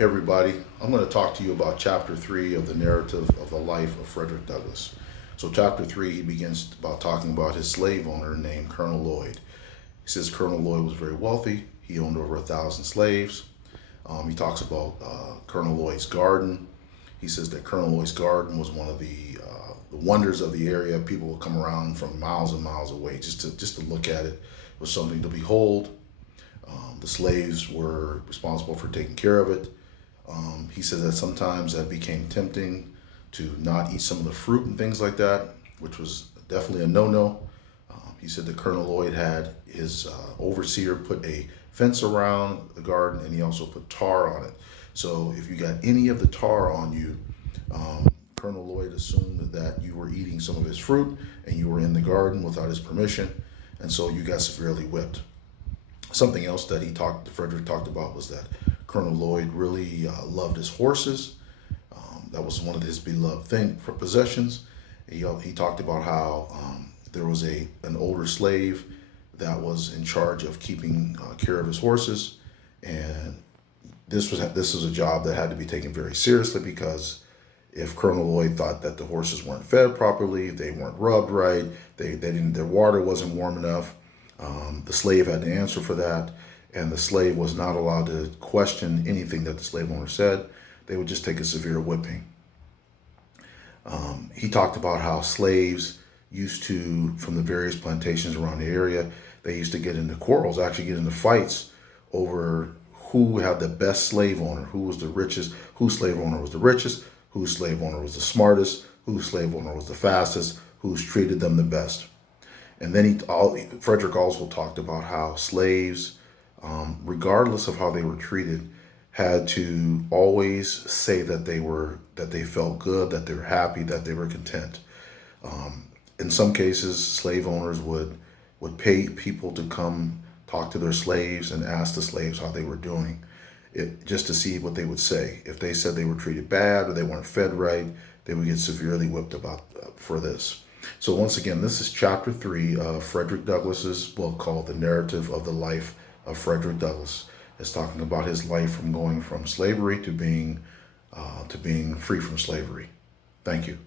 Hey everybody, I'm going to talk to you about chapter 3 of the narrative of the life of Frederick Douglass. So chapter 3, he begins about talking about his slave owner named Colonel Lloyd. He says Colonel Lloyd was very wealthy. He owned over 1,000 slaves. He talks about Colonel Lloyd's garden. He says that Colonel Lloyd's garden was one of the wonders of the area. People would come around from miles and miles away just to look at it. It was something to behold. The slaves were responsible for taking care of it. He says that sometimes that became tempting to not eat some of the fruit and things like that, which was definitely a no-no. He said that Colonel Lloyd had his overseer put a fence around the garden, and he also put tar on it. So if you got any of the tar on you, Colonel Lloyd assumed that you were eating some of his fruit and you were in the garden without his permission, and so you got severely whipped. Something else that Frederick talked about was that Colonel Lloyd really loved his horses. That was one of his beloved possessions. He talked about how there was an older slave that was in charge of keeping care of his horses, and this was a job that had to be taken very seriously, because if Colonel Lloyd thought that the horses weren't fed properly, they weren't rubbed right, their water wasn't warm enough, the slave had to answer for that, and the slave was not allowed to question anything that the slave owner said. They would just take a severe whipping. He talked about how slaves used to, from the various plantations around the area, they used to get into quarrels, actually get into fights over who had the best slave owner, who was the richest, whose slave owner was the richest, whose slave owner was the smartest, whose slave owner was the fastest, who's treated them the best. And then Frederick also talked about how slaves, regardless of how they were treated, had to always say that they felt good, that they were happy, that they were content. In some cases, slave owners would pay people to come talk to their slaves and ask the slaves how they were doing, just to see what they would say. If they said they were treated bad or they weren't fed right, they would get severely whipped for this. So once again, this is chapter 3 of Frederick Douglass's book called The Narrative of the Life of Frederick Douglass. It's talking about his life from going from slavery to being free from slavery. Thank you.